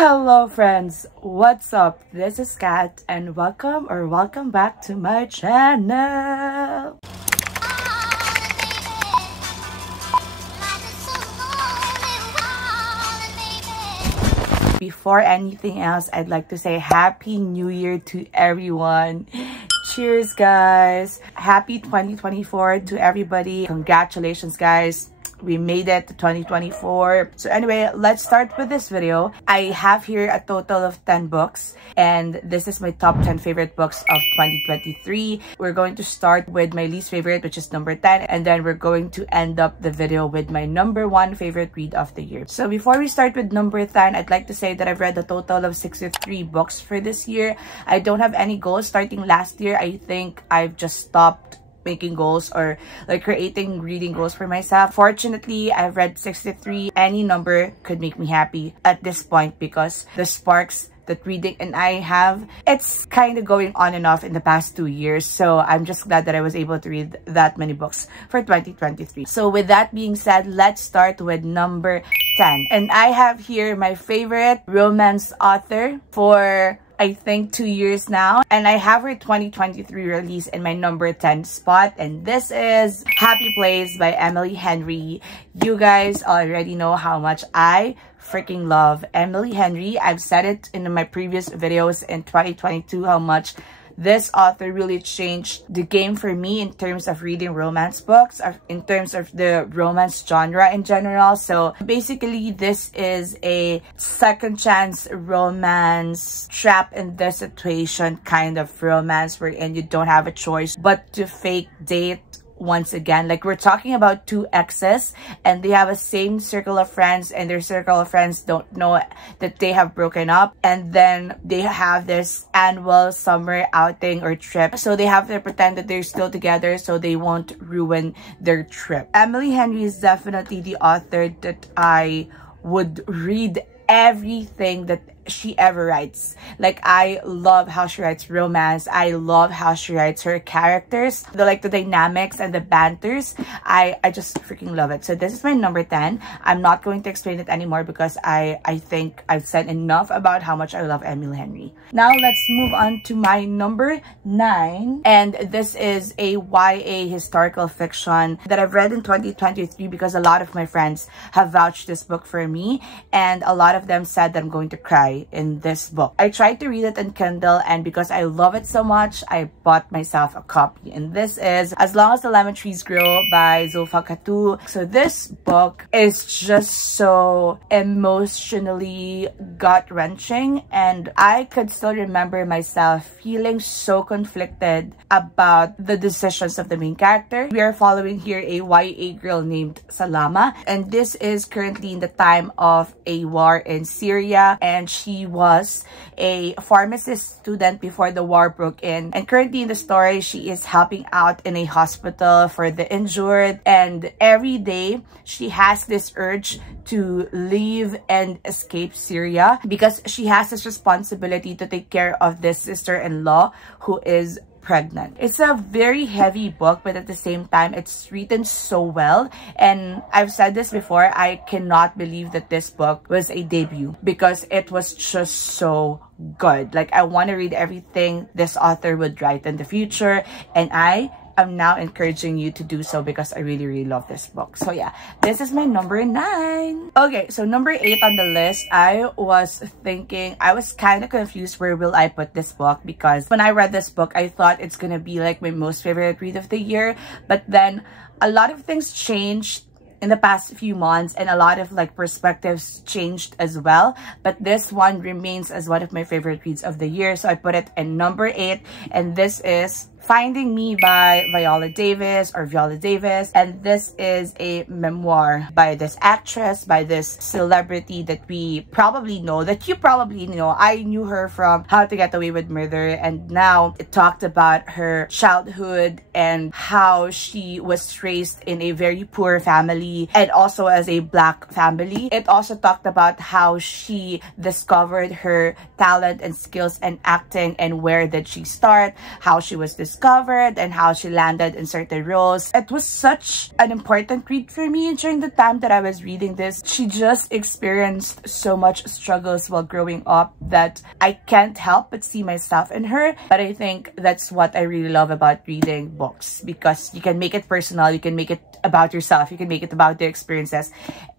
Hello friends, what's up? This is Kat and welcome back to my channel. Before anything else, I'd like to say Happy New Year to everyone. Cheers guys. Happy 2024 to everybody. Congratulations guys. We made it to 2024. So anyway, let's start with this video. I have here a total of 10 books and this is my top 10 favorite books of 2023. We're going to start with my least favorite, which is number 10, and then we're going to end up the video with my number 1 favorite read of the year. So before we start with number 10, I'd like to say that I've read a total of 63 books for this year. I don't have any goals starting last year. I think I've just stopped making goals or like creating reading goals for myself. Fortunately, I've read 63. Any number could make me happy at this point because the sparks that reading and I have, it's kind of going on and off in the past 2 years. So I'm just glad that I was able to read that many books for 2023. So with that being said, let's start with number 10. And I have here my favorite romance author for I think 2 years now, and I have her 2023 release in my number 10 spot, and this is Happy Place by Emily Henry. You guys already know how much I freaking love Emily Henry. I've said it in my previous videos in 2022 how much this author really changed the game for me in terms of reading romance books, in terms of the romance genre in general. So basically, this is a second chance romance, trap in this situation kind of romance wherein you don't have a choice but to fake date once again. Like, we're talking about two exes and they have a same circle of friends, and their circle of friends don't know that they have broken up, and then they have this annual summer outing or trip, so they have to pretend that they're still together so they won't ruin their trip. Emily Henry is definitely the author that I would read everything that she ever writes. Like, I love how she writes romance. I love how she writes her characters, the dynamics and the banters. I just freaking love it. So this is my number 10. I'm not going to explain it anymore because I think I've said enough about how much I love Emily Henry. Now let's move on to my number 9, and this is a YA historical fiction that I've read in 2023 because a lot of my friends have vouched this book for me, and a lot of them said that I'm going to cry in this book. I tried to read it in Kindle, and because I love it so much, I bought myself a copy, and this is As Long as the Lemon Trees Grow by Zulfa Katu. So this book is just so emotionally gut-wrenching, and I could still remember myself feeling so conflicted about the decisions of the main character. We are following here a YA girl named Salama, and this is currently in the time of a war in Syria, and she was a pharmacist student before the war broke in, and currently in the story she is helping out in a hospital for the injured, and every day she has this urge to leave and escape Syria because she has this responsibility to take care of this sister-in-law who is pregnant. It's a very heavy book, but at the same time it's written so well, and I've said this before, I cannot believe that this book was a debut because it was just so good. Like, I want to read everything this author would write in the future, and I'm now encouraging you to do so because I really love this book. So yeah, this is my number 9. Okay, so number 8 on the list, I was kind of confused where will I put this book, because when I read this book I thought it's gonna be like my most favorite read of the year, but then a lot of things changed in the past few months and a lot of like perspectives changed as well, but this one remains as one of my favorite reads of the year, so I put it in number 8, and this is Finding Me by Viola Davis, and this is a memoir by this actress, by this celebrity that we probably know, that you probably know. I knew her from How to Get Away with Murder, and now it talked about her childhood and how she was raised in a very poor family and also as a Black family. It also talked about how she discovered her talent and skills in acting and where did she start, how she was discovered discovered and how she landed in certain roles. It was such an important read for me during the time that I was reading this. She just experienced so much struggles while growing up that I can't help but see myself in her. But I think that's what I really love about reading books, because you can make it personal, you can make it about yourself, you can make it about the experiences,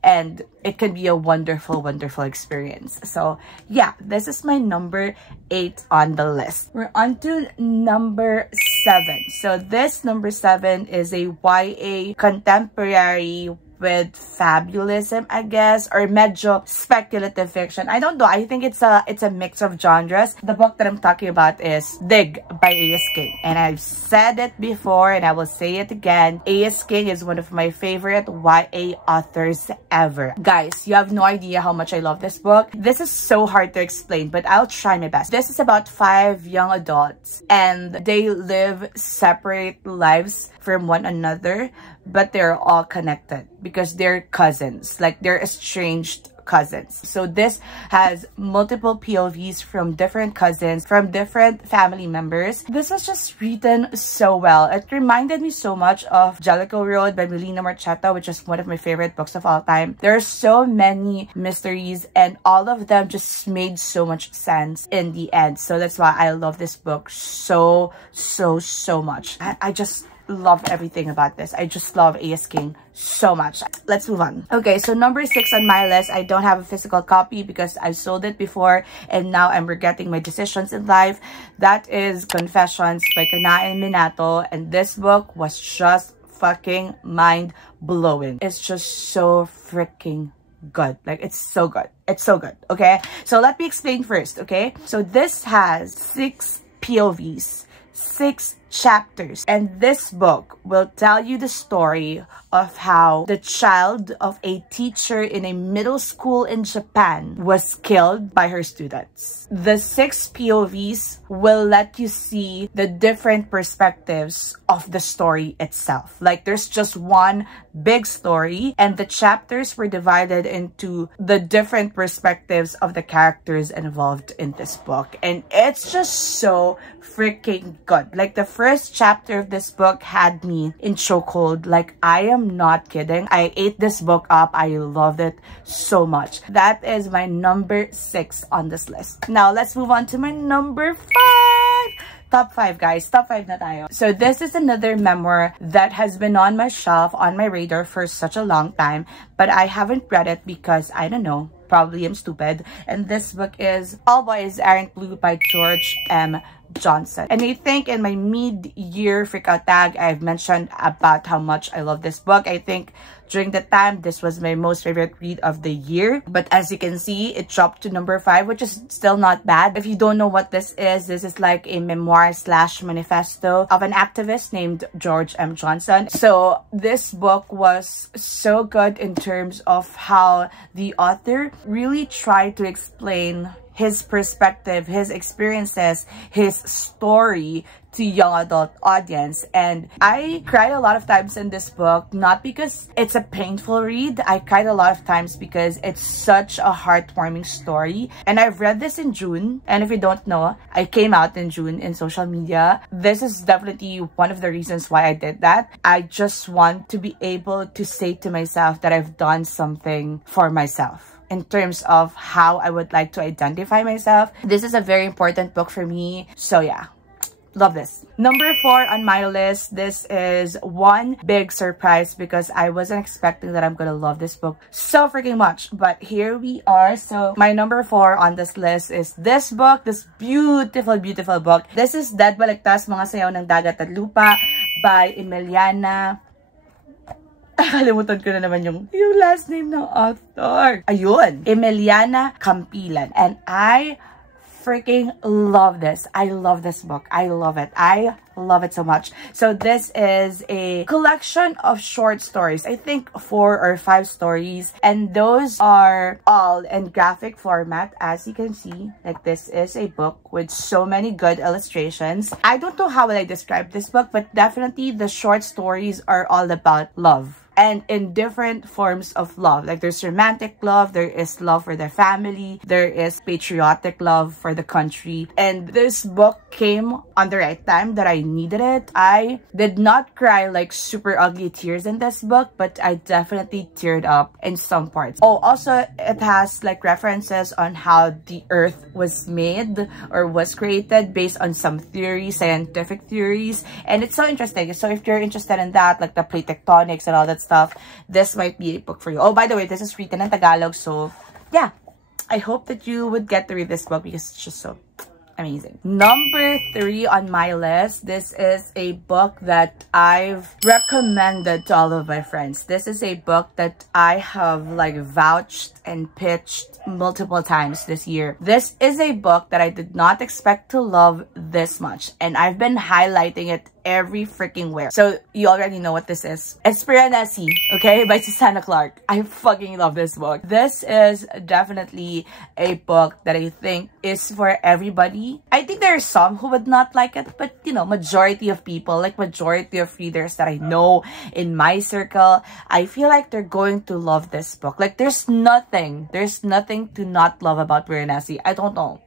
and it can be a wonderful, wonderful experience. So yeah, this is my number 8 on the list. We're on to number 7. So this number 7 is a YA contemporary with fabulism, I guess, or medyo speculative fiction. I don't know. I think it's a mix of genres. The book that I'm talking about is Dig by A.S. King. And I've said it before and I will say it again. A.S. King is one of my favorite YA authors ever. Guys, you have no idea how much I love this book. This is so hard to explain, but I'll try my best. This is about 5 young adults and they live separate lives from one another, but they're all connected because they're cousins, like they're estranged cousins. So this has multiple POVs from different cousins, from different family members. This was just written so well. It reminded me so much of Jellicoe Road by Melina Marchetta, which is one of my favorite books of all time. There are so many mysteries and all of them just made so much sense in the end. So that's why I love this book so much. I just love everything about this. I just love A.S. King so much. Let's move on. Okay, so number 6 on my list, I don't have a physical copy because I sold it before and now I'm regretting my decisions in life. That is Confessions by Kanae Minato, and this book was just fucking mind-blowing. It's just so freaking good. Like, it's so good. It's so good. Okay, so let me explain first. Okay, so this has 6 POVs, 6 chapters, and this book will tell you the story of how the child of a teacher in a middle school in Japan was killed by her students. The 6 POVs will let you see the different perspectives of the story itself. Like, there's just one big story and the chapters were divided into the different perspectives of the characters involved in this book, and it's just so freaking good. Like, the first chapter of this book had me in chokehold. Like, I am not kidding. I ate this book up. I loved it so much. That is my number 6 on this list. Now, let's move on to my number 5. Top 5, guys. Top 5 na tayo. So this is another memoir that has been on my shelf, on my radar for such a long time, but I haven't read it because, I don't know, probably I'm stupid. And this book is All Boys Aren't Blue by George M. Johnson. And I think in my mid-year freakout tag, I've mentioned about how much I love this book. I think during the time, this was my most favorite read of the year. But as you can see, it dropped to number 5, which is still not bad. If you don't know what this is like a memoir / manifesto of an activist named George M. Johnson. So this book was so good in terms of how the author really tried to explain his perspective, his experiences, his story to young adult audience. And I cried a lot of times in this book, not because it's a painful read. I cried a lot of times because it's such a heartwarming story. And I've read this in June, and if you don't know, I came out in June in social media. This is definitely one of the reasons why I did that. I just want to be able to say to myself that I've done something for myself in terms of how I would like to identify myself. This is a very important book for me. So yeah, love this. Number 4 on my list, this is one big surprise because I wasn't expecting that I'm gonna love this book so freaking much. But here we are. So my number 4 on this list is this book, this beautiful book. This is Dead Baligtas, Mga Sayaw ng Dagat at Lupa by Emiliana. Kalimutan ko na naman yung last name ng author. Ayun, Emiliana Campilan. And I freaking love this. I love this book. I love it. I love it so much. So this is a collection of short stories. I think 4 or 5 stories. And those are all in graphic format. As you can see, like, this is a book with so many good illustrations. I don't know how will I describe this book, but definitely the short stories are all about love. and in different forms of love. Like there's romantic love, there is love for the family, there is patriotic love for the country. And this book came on the right time that I needed it. I did not cry like super ugly tears in this book, but I definitely teared up in some parts. Oh, also it has like references on how the earth was made or was created based on some theories, scientific theories, and it's so interesting. So if you're interested in that, like the plate tectonics and all that stuff, this might be a book for you. Oh, by the way, this is written in Tagalog, so yeah, I hope that you would get to read this book because it's just so amazing. Number 3 on my list, this is a book that I've recommended to all of my friends. This is a book that I have like vouched and pitched multiple times this year. This is a book that I did not expect to love this much, and I've been highlighting it every freaking where. So you already know what this is. It's Piranesi, okay, by Susanna Clark. I fucking love this book. This is definitely a book that I think is for everybody. I think there are some who would not like it, but you know, majority of people, like majority of readers that I know in my circle, I feel like they're going to love this book. Like there's nothing to not love about Piranesi. I don't know.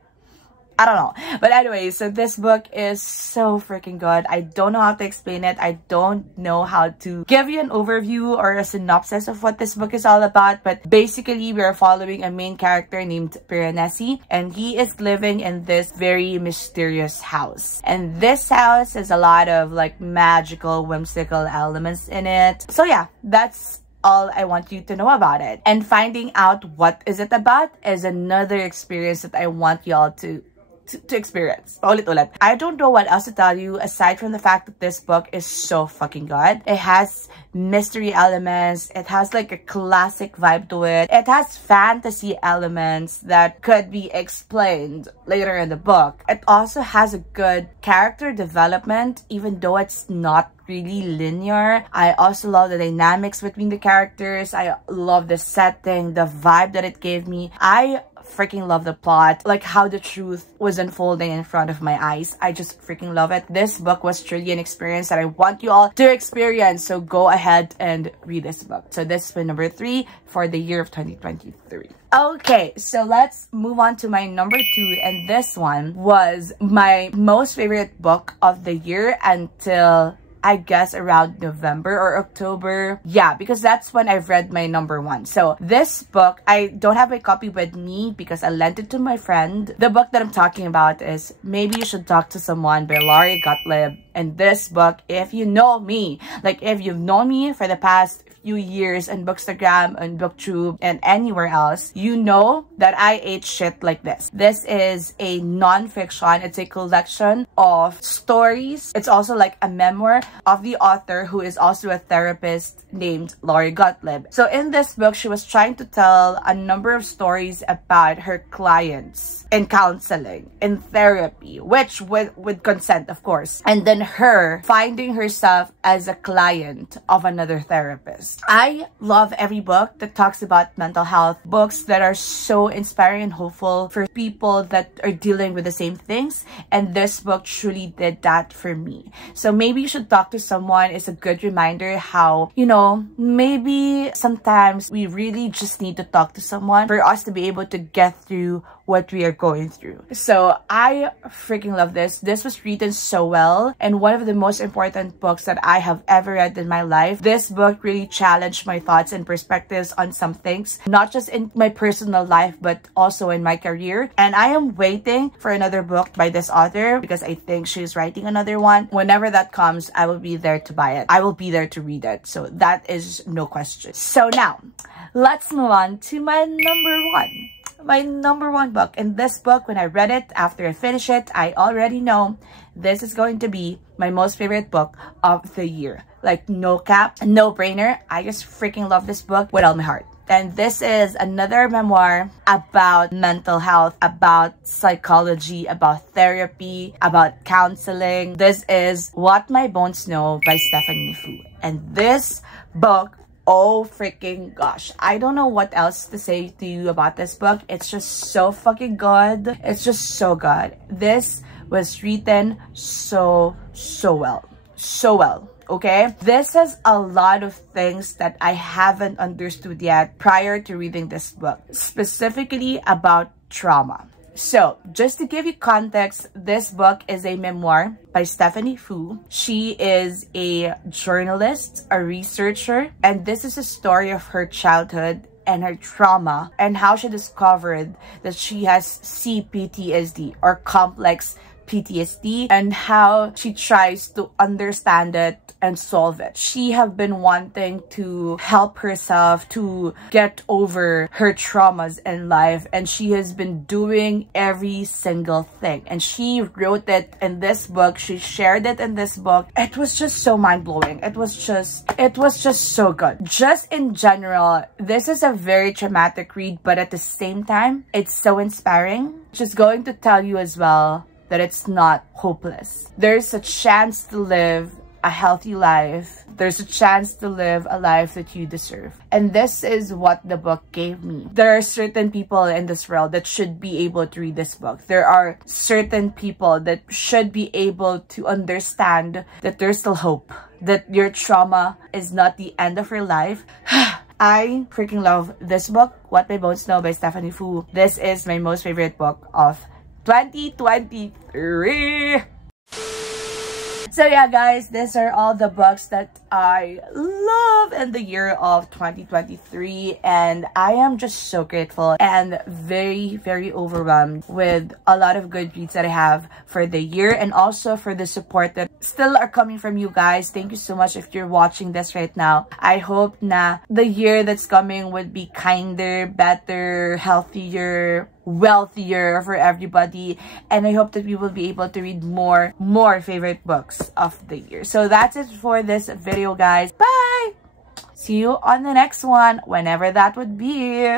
But anyway, so this book is so freaking good. I don't know how to explain it. I don't know how to give you an overview or a synopsis of what this book is all about. But basically, we are following a main character named Piranesi, and he is living in this very mysterious house. And this house has a lot of like magical, whimsical elements in it. So yeah, that's all I want you to know about it. And finding out what is it about is another experience that I want y'all to experience. Ulit-ulit. I don't know what else to tell you aside from the fact that this book is so fucking good. It has mystery elements. It has like a classic vibe to it. It has fantasy elements that could be explained later in the book. It also has a good character development, even though it's not really linear. I also love the dynamics between the characters. I love the setting, the vibe that it gave me. I freaking love the plot, like how the truth was unfolding in front of my eyes. I just freaking love it. This book was truly an experience that I want you all to experience, so go ahead and read this book. So this is my number 3 for the year of 2023. Okay, so let's move on to my number 2, and this one was my most favorite book of the year until I guess around November or October. Yeah, because that's when I've read my number 1. So this book, I don't have a copy with me because I lent it to my friend. The book that I'm talking about is Maybe You Should Talk to Someone by Laurie Gottlieb. And this book, if you know me, like if you've known me for the past few years on Bookstagram, on BookTube, and anywhere else, you know that I ate shit like this. This is a non-fiction. It's a collection of stories. It's also like a memoir of the author, who is also a therapist named Laurie Gottlieb. So in this book, she was trying to tell a number of stories about her clients in counseling, in therapy, which with consent, of course. And then her finding herself as a client of another therapist. I love every book that talks about mental health, books that are so inspiring and hopeful for people that are dealing with the same things, and this book truly did that for me. So Maybe You Should Talk to Someone is a good reminder how, you know, maybe sometimes we really just need to talk to someone for us to be able to get through what we are going through. So I freaking love this. This was written so well, and one of the most important books that I have ever read in my life. This book really challenged my thoughts and perspectives on some things, not just in my personal life, but also in my career. And I am waiting for another book by this author because I think she's writing another one. Whenever that comes, I will be there to buy it. I will be there to read it. So that is no question. So now, let's move on to my number 1. My number 1 book. And this book, when I read it, after I finish it, I already know this is going to be my most favorite book of the year. Like, no cap, no brainer. I just freaking love this book with all my heart. And this is another memoir about mental health, about psychology, about therapy, about counseling. This is What My Bones Know by Stephanie Fu. And this book, oh freaking gosh, I don't know what else to say to you about this book. It's just so fucking good. It's just so good. This was written so well. So well. okay? This has a lot of things that I haven't understood yet prior to reading this book, specifically about trauma. So, just to give you context, this book is a memoir by Stephanie Fu. She is a journalist, a researcher, and this is a story of her childhood and her trauma and how she discovered that she has CPTSD, or complex PTSD, and how she tries to understand it and solve it. She have been wanting to help herself to get over her traumas in life, and she has been doing every single thing, and she wrote it in this book. She shared it in this book. It was just so mind-blowing. It was just so good. Just in general, this is a very traumatic read, but at the same time, it's so inspiring. Just going to tell you as well that it's not hopeless. There's a chance to live a healthy life. There's a chance to live a life that you deserve. And this is what the book gave me. There are certain people in this world that should be able to read this book. There are certain people that should be able to understand that there's still hope, that your trauma is not the end of your life. I freaking love this book, What My Bones Know by Stephanie Fu. This is my most favorite book of 2023. So yeah, guys, these are all the books that I love in the year of 2023, and I am just so grateful and very, very overwhelmed with a lot of good reads that I have for the year, and also for the support that still are coming from you guys. Thank you so much if you're watching this right now. I hope na the year that's coming would be kinder, better, healthier, wealthier for everybody, and I hope that we will be able to read more favorite books of the year. So that's it for this video, guys. Bye! See you on the next one, whenever that would be.